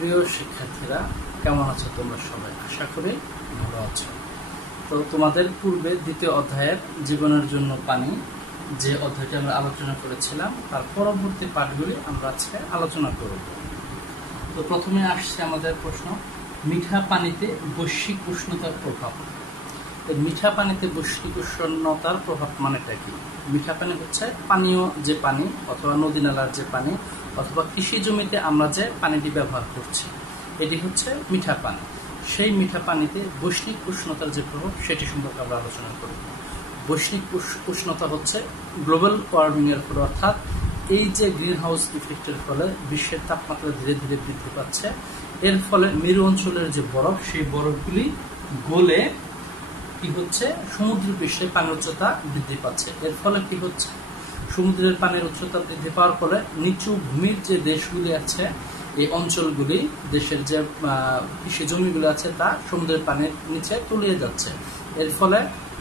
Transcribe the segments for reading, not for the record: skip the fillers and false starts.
প্রিয় শিক্ষার্থীরা, কেমন আছো তোমরা সবাই? আশা করি ভালো আছো। তো তোমাদের পূর্বে দ্বিতীয় অধ্যায়ের জীবনের জন্য পানি যে অধ্যায়টি আমরা আলোচনা করেছিলাম তার পরবর্তী পাঠগুলি আমরা আজকে আলোচনা করব। তো প্রথমে আসছে আমাদের প্রশ্ন, মিঠা পানিতে বৈশ্বিক উষ্ণতার প্রভাব। মিঠা পানিতে বৈশ্বিক উষ্ণতার প্রভাব মানেটা কি? মিঠা পানি হচ্ছে পানীয় যে পানি অথবা নদী নালার যে পানি অথবা কৃষি জমিতে আমরা যে পানিটি ব্যবহার করছি, এটি হচ্ছে মিঠা পানি। সেই মিঠা পানিতে বৈশ্বিক উষ্ণতার যে প্রভাব সেটি সম্পর্কে আমরা আলোচনা করব। বৈশ্বিক উষ্ণতা হচ্ছে গ্লোবাল ওয়ার্মিং এর ফলে, অর্থাৎ এই যে গ্রিন হাউস ইফেক্টের ফলে বিশ্বের তাপমাত্রা ধীরে ধীরে বৃদ্ধি পাচ্ছে। এর ফলে মেরু অঞ্চলের যে বরফ, সেই বরফগুলি গলে কি হচ্ছে, সমুদ্র পৃষ্ঠে পানির উচ্চতা বৃদ্ধি পাচ্ছে। এর ফলে কি হচ্ছে, সমুদ্রের পানির উচ্চতা বৃদ্ধি পাওয়ার ফলে নিচু ভূমির যে দেশগুলি আছে, এই অঞ্চলগুলি, দেশের যে কৃষি জমিগুলো আছে তা সমুদ্রের পানির নিচে তলিয়ে যাচ্ছে। এর ফলে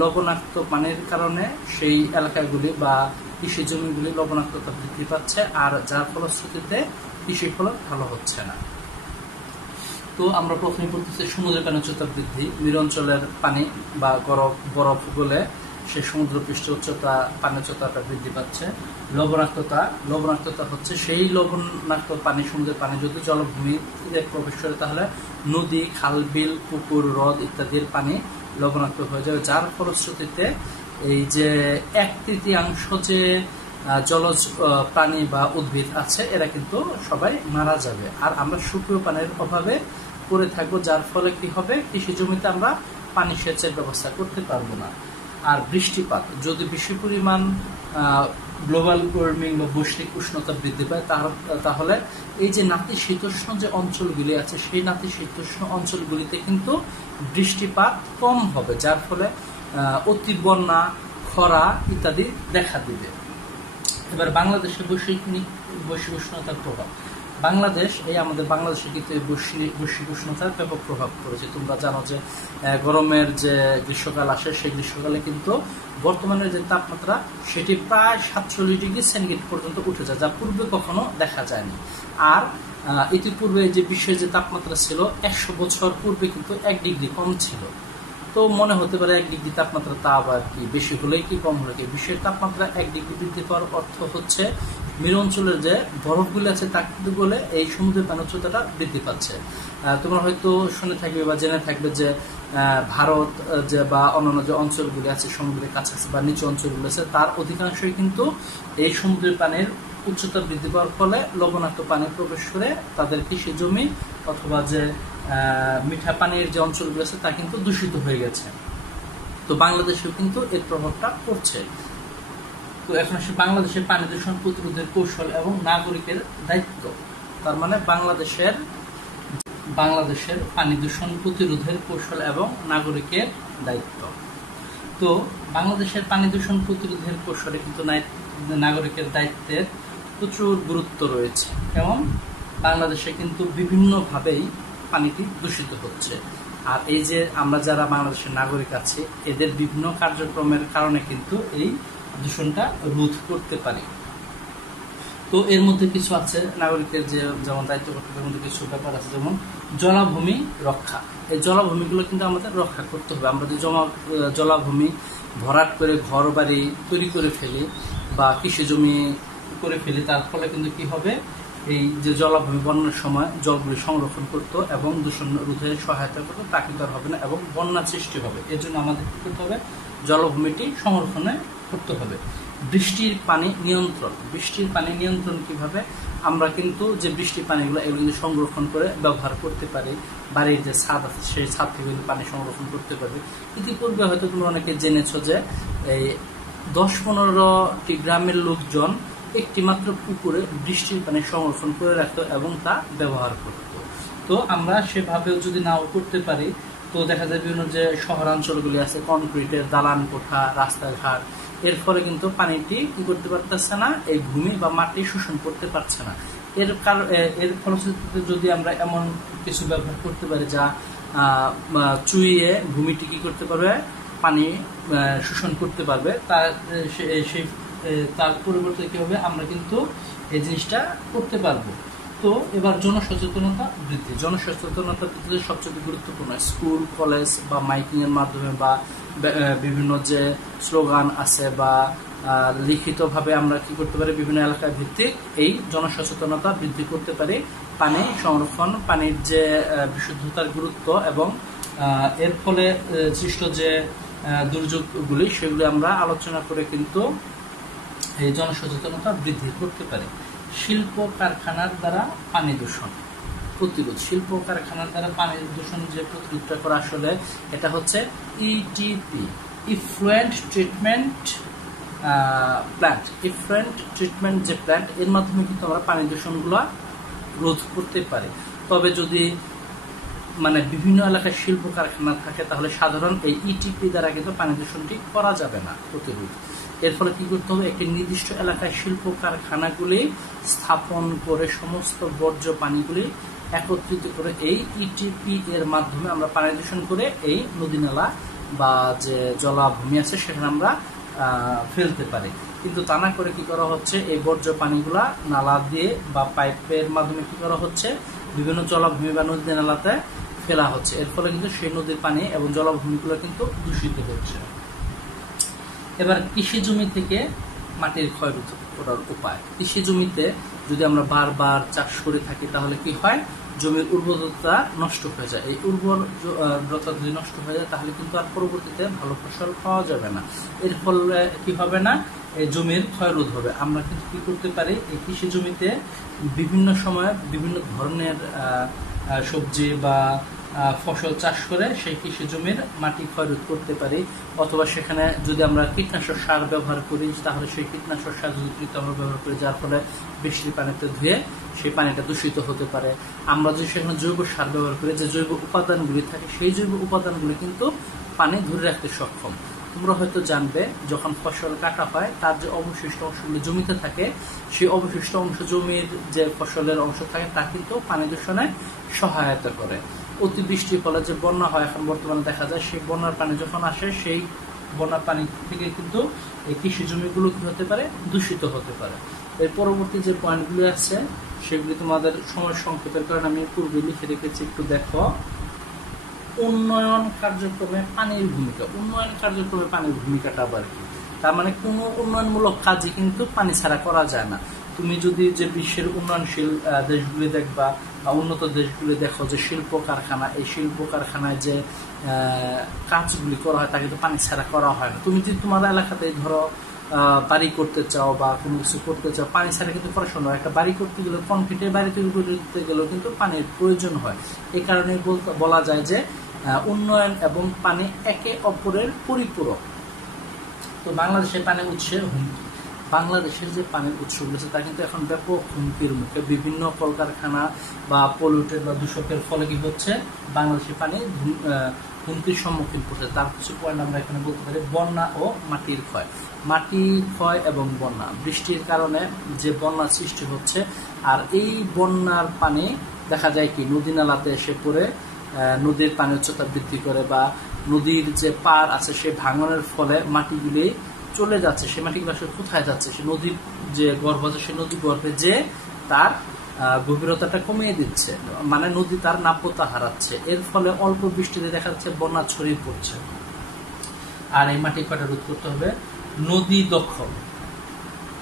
লবণাক্ত পানির কারণে সেই এলাকাগুলি বা কৃষি জমিগুলি লবণাক্ততা বৃদ্ধি পাচ্ছে, আর যার ফলশ্রুতিতে কৃষি ফলন ভালো হচ্ছে না। তো আমরা প্রথমে পড়তেছি সমুদ্রের পানির উচ্চতা বৃদ্ধি। মেরু অঞ্চলের পানি বা বরফ গলে সে সমুদ্র পৃষ্ঠ উচ্চতা, পানির উচ্চতাটা বৃদ্ধি পাচ্ছে। লবণাক্ততা হচ্ছে সেই লবণাক্ত পানি, সমুদ্রের পানি যদি জলভূমিতে প্রবেশ করে তাহলে নদী, খাল, বিল, পুকুর, হ্রদ ইত্যাদির পানি লবণাক্ত হয়ে যাবে, যার ফলশ্রুতিতে এই যে 1/3 যে জলজ প্রাণী বা উদ্ভিদ আছে এরা কিন্তু সবাই মারা যাবে, আর আমরা সুপেয় পানির অভাবে পড়ে থাকবো, যার ফলে কি হবে, কৃষি জমিতে আমরা পানি সেচের ব্যবস্থা করতে পারবো না। আর বৃষ্টিপাত, যদি বেশি পরিমাণ গ্লোবাল ওয়ার্মিং বা বৈশ্বিক উষ্ণতা বৃদ্ধি পায় তাহলে এই যে নাতিশীতোষ্ণ যে অঞ্চলগুলি আছে সেই নাতিশীতোষ্ণ অঞ্চলগুলিতে কিন্তু বৃষ্টিপাত কম হবে, যার ফলে অতি বন্যা, খরা ইত্যাদি দেখা দিবে। এবার বাংলাদেশে বৈশ্বিক উষ্ণতার প্রভাব। আমাদের বাংলাদেশে কিন্তু বৈশ্বিক উষ্ণতার ব্যাপক প্রভাব পড়েছে। তোমরা জানো যে গরমের যে গ্রীষ্মকাল আসে, সেই গ্রীষ্মকালে কিন্তু বর্তমানের যে তাপমাত্রা সেটি প্রায় 47 ডিগ্রি সেন্টিগ্রেড পর্যন্ত উঠে যায়, যা পূর্বে কখনো দেখা যায়নি। আর ইতিপূর্বে যে বিশ্বের যে তাপমাত্রা ছিল 100 বছর পূর্বে কিন্তু 1 ডিগ্রি কম ছিল। তো মনে হতে পারে 1 ডিগ্রি তাপমাত্রা তা আবার কি, বেশি হলে কি কম হলে কি? বিশ্বের তাপমাত্রা 1 ডিগ্রি বৃদ্ধি পাওয়ার অর্থ হচ্ছে মেরু অঞ্চলের যে বরফগুলি আছে তা কিন্তু গলে এই সমুদ্রের পানির উচ্চতাটা বৃদ্ধি পাচ্ছে। তোমরা হয়তো শুনে থাকবে বা জেনে থাকবে যে ভারত যে বা অন্যান্য যে অঞ্চলগুলি আছে সমুদ্রের কাছাকাছি বা নিচু অঞ্চলগুলো আছে তার অধিকাংশই কিন্তু এই সমুদ্রের পানির উচ্চতা বৃদ্ধি পাওয়ার ফলে লবণাক্ত পানি প্রবেশ করে তাদের কৃষি জমি অথবা যে মিঠা পানির যে অঞ্চলগুলো আছে তা কিন্তু দূষিত হয়ে গেছে। তো বাংলাদেশেও কিন্তু এর প্রভাবটা পড়ছে। তো এখন আসে বাংলাদেশের পানি দূষণ প্রতিরোধের কৌশল এবং নাগরিকের দায়িত্ব। তার মানে বাংলাদেশের পানি দূষণ প্রতিরোধের কৌশল এবং নাগরিকের দায়িত্ব। তো বাংলাদেশের পানি দূষণ প্রতিরোধের কৌশলে কিন্তু নাগরিকের দায়িত্বের প্রচুর গুরুত্ব রয়েছে। যেমন বাংলাদেশে কিন্তু বিভিন্নভাবেই পানিটি দূষিত হচ্ছে, আর এই যে আমরা যারা বাংলাদেশের নাগরিক আছি এদের বিভিন্ন কার্যক্রমের কারণে কিন্তু এই দূষণটা রোধ করতে পারি। তো এর মধ্যে কিছু আছে নাগরিকের যে যেমন দায়িত্ব কর্তব্যের মধ্যে কিছু ব্যাপার আছে, যেমন জলাভূমি রক্ষা। এই জলাভূমিগুলো কিন্তু আমাদের রক্ষা করতে হবে। আমরা যে জলাভূমি ভরাট করে ঘর বাড়ি তৈরি করে ফেলি বা কৃষি জমি করে ফেলি, তার ফলে কিন্তু কি হবে, এই যে জলাভূমি বন্যার সময় জলগুলি সংরক্ষণ করতো এবং দূষণ রোধে সহায়তা করতো, তা কিন্তু আর হবে না এবং বন্যার সৃষ্টি হবে। এর জন্য আমাদের কি করতে হবে, জলাভূমিটি সংরক্ষণে করতে হবে। বৃষ্টির পানি নিয়ন্ত্রণ কিভাবে? আমরা কিন্তু যে বৃষ্টির পানিগুলো এগুলো সংরক্ষণ করে ব্যবহার করতে পারি। বাড়ির যে ছাদ আছে সেই ছাদ থেকে পানি সংরক্ষণ করতে পারবে। ইতিপূর্বে হয়তো তোমরা অনেকে জেনেছো যে এই 10-15টি গ্রামের লোকজন একটি মাত্র পুকুরে বৃষ্টির পানি সংরক্ষণ করে রাখতো এবং তা ব্যবহার করত। তো আমরা সেভাবেও যদি নাও করতে পারি তো দেখা যায় বিভিন্ন যে শহরাঞ্চলগুলি আছে কনক্রিটের দালান কোঠা, রাস্তাঘাট, এর ফলে কিন্তু পানিটি কি করতে পারতেছে না, এই ভূমি বা মাটি শোষণ করতে পারছে না। এর ফলশ্রুতিতে যদি আমরা এমন কিছু ব্যবহার করতে পারি যা চুইয়ে ভূমিটি কি করতে পারবে, পানি শোষণ করতে পারবে, তার পরিবর্তে কি হবে, আমরা কিন্তু এই জিনিসটা করতে পারবো। তো এবার জনসচেতনতা বৃদ্ধি। জনসচেতনতা বৃদ্ধিতে সবচেয়ে গুরুত্বপূর্ণ স্কুল, কলেজ বা মাইকিং এর মাধ্যমে বা বিভিন্ন যে স্লোগান আছে বা লিখিতভাবে আমরা কি করতে পারি, বিভিন্ন এলাকায় ভিত্তিক এই জনসচেতনতা বৃদ্ধি করতে পারি। পানি সংরক্ষণ, পানির যে বিশুদ্ধতার গুরুত্ব এবং এর ফলে সৃষ্ট যে দুর্যোগগুলি সেগুলি আমরা আলোচনা করে কিন্তু এই জনসচেতনতা বৃদ্ধি করতে পারি। শিল্প কারখানার দ্বারা পানি দূষণ প্রতিরোধ। শিল্প কারখানার দ্বারা পানি দূষণ যে প্রতিরোধটা করা, আসলে এটা হচ্ছে ETP, effluent treatment plant. Effluent treatment যে প্ল্যান্ট, এর মাধ্যমে কিন্তু আমরা পানি দূষণগুলো রোধ করতে পারি। তবে যদি বিভিন্ন এলাকায় শিল্প কারখানা থাকে তাহলে সাধারণ এই ইটিপি দ্বারা কিন্তু পানি দূষণটি করা যাবে না প্রতিরোধ। এর ফলে কি করতে হবে, একটি নির্দিষ্ট এলাকায় শিল্প কারখানাগুলি স্থাপন করে সমস্ত বর্জ্য পানিগুলি একত্রিত করে এই ইটিপি এর মাধ্যমে আমরা পানি দূষণ করে এই নদী নালা বা যে জলাভূমি আছে সেখানে আমরা ফেলতে পারি। কিন্তু তা না করে কি করা হচ্ছে, এই বর্জ্য পানিগুলা নালা দিয়ে বা পাইপের মাধ্যমে কি করা হচ্ছে, বিভিন্ন জলাভূমি বা নদী নালাতে ফেলা হচ্ছে। এর ফলে কিন্তু সেই নদীর পানি এবং জলাভূমিগুলো কিন্তু দূষিত হচ্ছে। এবার কৃষি জমি থেকে মাটির ক্ষয়রোধ করার উপায়। কৃষি জমিতে যদি আমরা বারবার চাষ করে থাকি তাহলে কি হয়, জমির উর্বরতা নষ্ট হয়ে যায়। এই উর্বরতা যদি নষ্ট হয়ে যায় তাহলে কিন্তু আর পরবর্তীতে ভালো ফসল পাওয়া যাবে না। এর ফলে কি হবে না, এই জমির ক্ষয়রোধ হবে। আমরা কিন্তু কি করতে পারি, এই কৃষি জমিতে বিভিন্ন সময়ে বিভিন্ন ধরনের সবজি বা ফসল চাষ করে সেই কৃষি জমির মাটি ক্ষয়রোধ করতে পারি। অথবা সেখানে যদি আমরা কীটনাশক সার ব্যবহার করি তাহলে সেই কীটনাশক সার যদি আমরা ব্যবহার করি, যার ফলে বৃষ্টির পানিতে ধুয়ে সেই পানিটা দূষিত হতে পারে। আমরা যদি সেখানে জৈব সার ব্যবহার করি, যে জৈব উপাদানগুলি থাকে সেই জৈব উপাদানগুলি কিন্তু পানি ধরে রাখতে সক্ষম। তোমরা হয়তো জানবে, যখন ফসল কাটা হয় তার যে অবশিষ্ট অংশগুলি জমিতে থাকে, সেই অবশিষ্ট অংশ জমির যে ফসলের অংশ থাকে তা কিন্তু পানি দূষণে সহায়তা করে। অতিবৃষ্টির ফলে যে বন্যা হয় এখন বর্তমানে দেখা যায়, সেই বন্যার পানি যখন আসে সেই বন্যার পানি থেকে কিন্তু এই কৃষি জমিগুলো কি হতে পারে, দূষিত হতে পারে। এর পরবর্তী যে পয়েন্টগুলি আছে সেগুলি তোমাদের সময় সংক্ষেপের কারণে আমি পূর্বে লিখে রেখেছি, একটু দেখো। উন্নয়ন কার্যক্রমে পানির ভূমিকা। উন্নয়ন কার্যক্রমে পানির ভূমিকাটা আবার কি? তার মানে কোনো উন্নয়নমূলক কাজই কিন্তু পানি ছাড়া করা যায় না। তুমি যদি যে বিশ্বের উন্নয়নশীল দেশগুলি দেখবা বা উন্নত দেশগুলি দেখো, যে শিল্প কারখানা, এই শিল্প কারখানায় যে কাজগুলি করা হয় তা কিন্তু পানি ছাড়া করা হয় না। তুমি যদি তোমার এলাকাতে ধরো বাড়ি করতে চাও বা কোনো কিছু করতে চাও, পানি ছাড়া কিন্তু করা সম্ভব। একটা বাড়ি করতে গেলে, কংক্রিটের বাড়ি তৈরি করতে গেলেও কিন্তু পানির প্রয়োজন হয়। এই কারণে বলা যায় যে উন্নয়ন এবং পানি একে অপরের পরিপূরক। তো বাংলাদেশের পানির উৎসের হুমকি। বাংলাদেশের যে পানির উৎসগুলো আছে তা কিন্তু এখন ব্যাপক হুমকির মুখে। বিভিন্ন কলকারখানা বা পলিউটেড বা দূষকের ফলে কি হচ্ছে, বাংলাদেশের পানি হুমকির সম্মুখীন করছে। তার কিছু পয়েন্ট আমরা এখানে বলতে পারি। বন্যা ও মাটির ক্ষয়। মাটি ক্ষয় এবং বন্যা, বৃষ্টির কারণে যে বন্যা সৃষ্টি হচ্ছে, আর এই বন্যার পানি দেখা যায় কি নদী নালাতে এসে পড়ে নদীর পানি উচ্চতা বৃদ্ধি করে, বা নদীর যে পার আছে সে ভাঙনের ফলে মাটিগুলি চলে যাচ্ছে। সে মাটিগুলো আসলে কোথায় যাচ্ছে, সে নদীর যে গর্ভ আছে সে নদী গর্ভে যে তার গভীরতাটা কমিয়ে দিচ্ছে, মানে নদী তার নাব্যতা হারাচ্ছে। এর ফলে অল্প বৃষ্টিতে দেখা যাচ্ছে বন্যা ছড়িয়ে পড়ছে। আর এই মাটি কাটা রোধ করতে হবে। নদী দখল।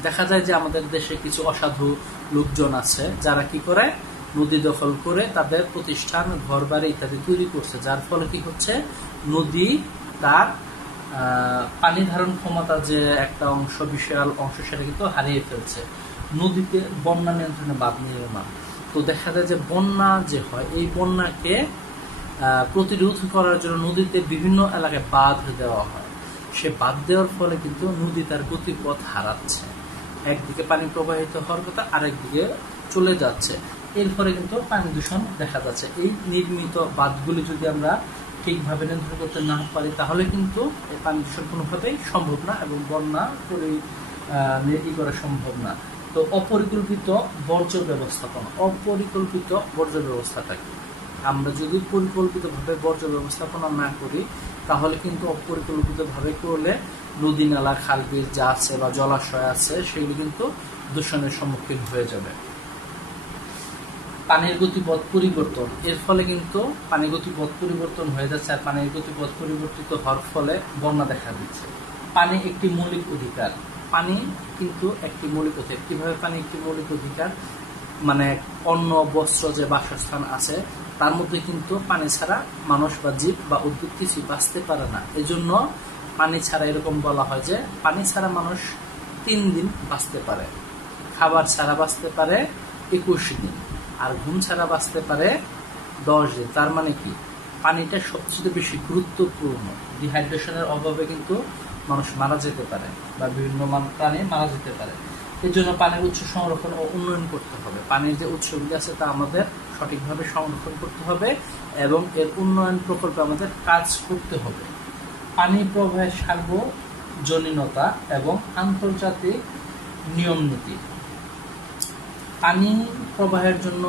দেখা যায় যে আমাদের দেশে কিছু অসাধু লোকজন আছে যারা কি করে, নদী দখল করে তাদের প্রতিষ্ঠান, ঘর বাড়ি ইত্যাদি তৈরি করছে, যার ফলে কি হচ্ছে, নদী তার পানি ধারণ ক্ষমতা যে একটা অংশ, বিশাল অংশ, সেটা কিন্তু হারিয়ে ফেলছে। নদীতে বন্যা নিয়ন্ত্রণে বাঁধ নির্মাণ। তো দেখা যায় যে বন্যা যে হয়, এই বন্যাকে প্রতিরোধ করার জন্য নদীতে বিভিন্ন এলাকায় বাঁধ দেওয়া হয়। সে বাঁধ দেওয়ার ফলে কিন্তু নদী তার গতিপথ হারাচ্ছে। একদিকে পানি প্রবাহিত হওয়ার কথা, আরেকদিকে চলে যাচ্ছে। এর ফলে কিন্তু পানি দূষণ দেখা যাচ্ছে। এই নির্মিত বাঁধগুলি যদি আমরা ঠিকভাবে নিয়ন্ত্রণ করতে না পারি তাহলে কিন্তু এই পানি দূষণ কোনোভাবেই সম্ভব না এবং বন্যা করা সম্ভব না। তো অপরিকল্পিত বর্জ্য ব্যবস্থাপনা। অপরিকল্পিত বর্জ্য ব্যবস্থাটা কি? আমরা যদি পরিকল্পিতভাবে বর্জ্য ব্যবস্থাপনা না করি তাহলে কিন্তু অপরিকল্পিতভাবে করলে নদী নালা, খাল বিল যা আছে বা জলাশয় আছে সেগুলি কিন্তু দূষণের সম্মুখীন হয়ে যাবে। পানির গতিপথ পরিবর্তন, এর ফলে কিন্তু পানির গতিপথ পরিবর্তন হয়ে যাচ্ছে, আর পানির গতিপথ পরিবর্তিত হওয়ার ফলে বন্যা দেখা দিচ্ছে। পানি একটি মৌলিক অধিকার, পানি কিন্তু একটি মৌলিক অধিকার। কিভাবে পানি একটি মৌলিক অধিকার? মানে অন্ন, বস্ত্র, যে বাসস্থান আছে তার মধ্যে কিন্তু পানি ছাড়া মানুষ বা জীব বা উদ্ভিদ কিছু বাঁচতে পারে না। এজন্য পানি ছাড়া এরকম বলা হয় যে পানি ছাড়া মানুষ 3 দিন বাঁচতে পারে, খাবার ছাড়া বাঁচতে পারে 21 দিন, আর ঘুম ছাড়া বাঁচতে পারে 10 দিন। তার মানে কি, পানিটা সবচেয়ে বেশি গুরুত্বপূর্ণ। ডিহাইড্রেশনের অভাবে কিন্তু মানুষ মারা যেতে পারে বা বিভিন্ন প্রাণী মারা যেতে পারে। এর জন্য পানির উৎস সংরক্ষণ ও উন্নয়ন করতে হবে। পানির যে উৎসগুলি আছে তা আমাদের সঠিকভাবে সংরক্ষণ করতে হবে এবং এর উন্নয়ন প্রকল্পে আমাদের কাজ করতে হবে। পানি প্রবাহের সার্বজনীনতা এবং আন্তর্জাতিক নিয়ম নীতি। পানি প্রবাহের জন্য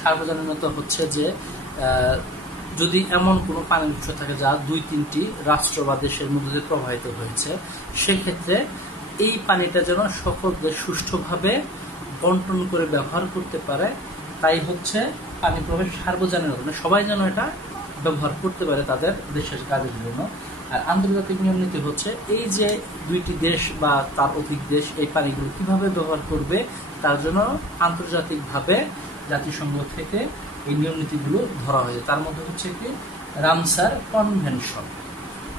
সার্বজনীনতা হচ্ছে যে যদি এমন কোনো পানির উৎস থাকে যা 2-3টি রাষ্ট্র বা দেশের মধ্যে প্রবাহিত হয়েছে, সেক্ষেত্রে এই পানিটা যেন সকল দেশ সুষ্ঠুভাবে বন্টন করে ব্যবহার করতে পারে, তাই হচ্ছে পানি প্রবাহের সার্বজনীনতা, সবাই যেন এটা ব্যবহার করতে পারে তাদের দেশের কাজের জন্য। আর আন্তর্জাতিক নিয়ম নীতি হচ্ছে এই যে 2টি দেশ বা তার অধিক দেশ এই পানিগুলো কিভাবে ব্যবহার করবে তার জন্য আন্তর্জাতিকভাবে জাতিসংঘ থেকে এই নিয়ম নীতিগুলো ধরা হয়েছে। তার মধ্যে হচ্ছে কি রামসার কনভেনশন।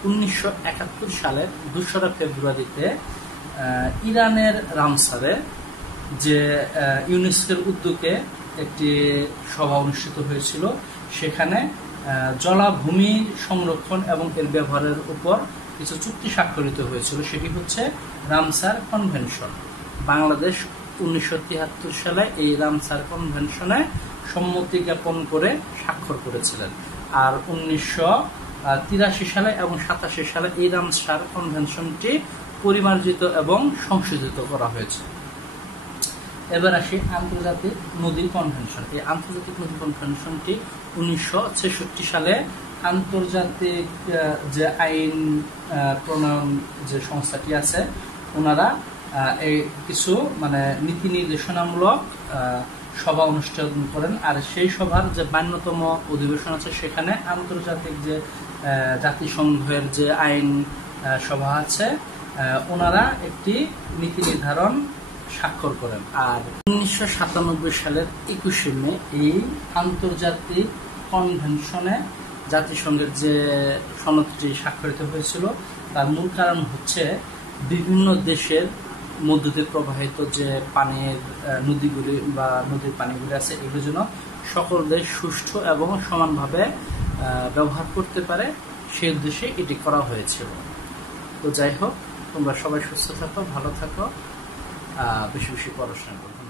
1971 সালের 2রা ফেব্রুয়ারিতে ইরানের রামসারে যে ইউনেস্কোর উদ্যোগে একটি সভা অনুষ্ঠিত হয়েছিল, সেখানে জলাভূমি সংরক্ষণ এবং এর ব্যবহারের উপর কিছু চুক্তি স্বাক্ষরিত হয়েছিল। সেটি হচ্ছে রামসার কনভেনশন। বাংলাদেশ 1973 সালে এই রামসার কনভেনশনে সম্মতি জ্ঞাপন করে স্বাক্ষর করেছিলেন। আর 1983 সালে এবং 87 সালে এই রামসার কনভেনশনটি পরিমার্জিত এবং সংশোধিত করা হয়েছে। এবার আসি আন্তর্জাতিক নদী কনভেনশন। এই আন্তর্জাতিক নদী কনভেনশনটি 1966 সালে আন্তর্জাতিক যে আইন প্রণয়ন যে সংস্থাটি আছে ওনারা এই কিছু নীতি নির্দেশনামূলক সভা অনুষ্ঠিত করেন। আর সেই সভার যে 52তম অধিবেশন আছে সেখানে আন্তর্জাতিক যে জাতিসংঘের যে আইন সভা আছে ওনারা একটি নীতি নির্ধারণ স্বাক্ষর করেন। আর 1997 সালের 21শে মে এই আন্তর্জাতিক কনভেনশনে জাতিসংঘের যে সনদটি স্বাক্ষরিত হয়েছিল তার মূল কারণ হচ্ছে বিভিন্ন দেশের মধ্য দিয়ে প্রবাহিত যে পানির নদীগুলি বা নদীর পানিগুলি আছে এগুলোর জন্য সকল দেশ সুষ্ঠু এবং সমানভাবে ব্যবহার করতে পারে, সেই উদ্দেশ্যে এটি করা হয়েছিল। তো যাই হোক, তোমরা সবাই সুস্থ থাকো, ভালো থাকো, বেশি বেশি পড়াশোনা করো।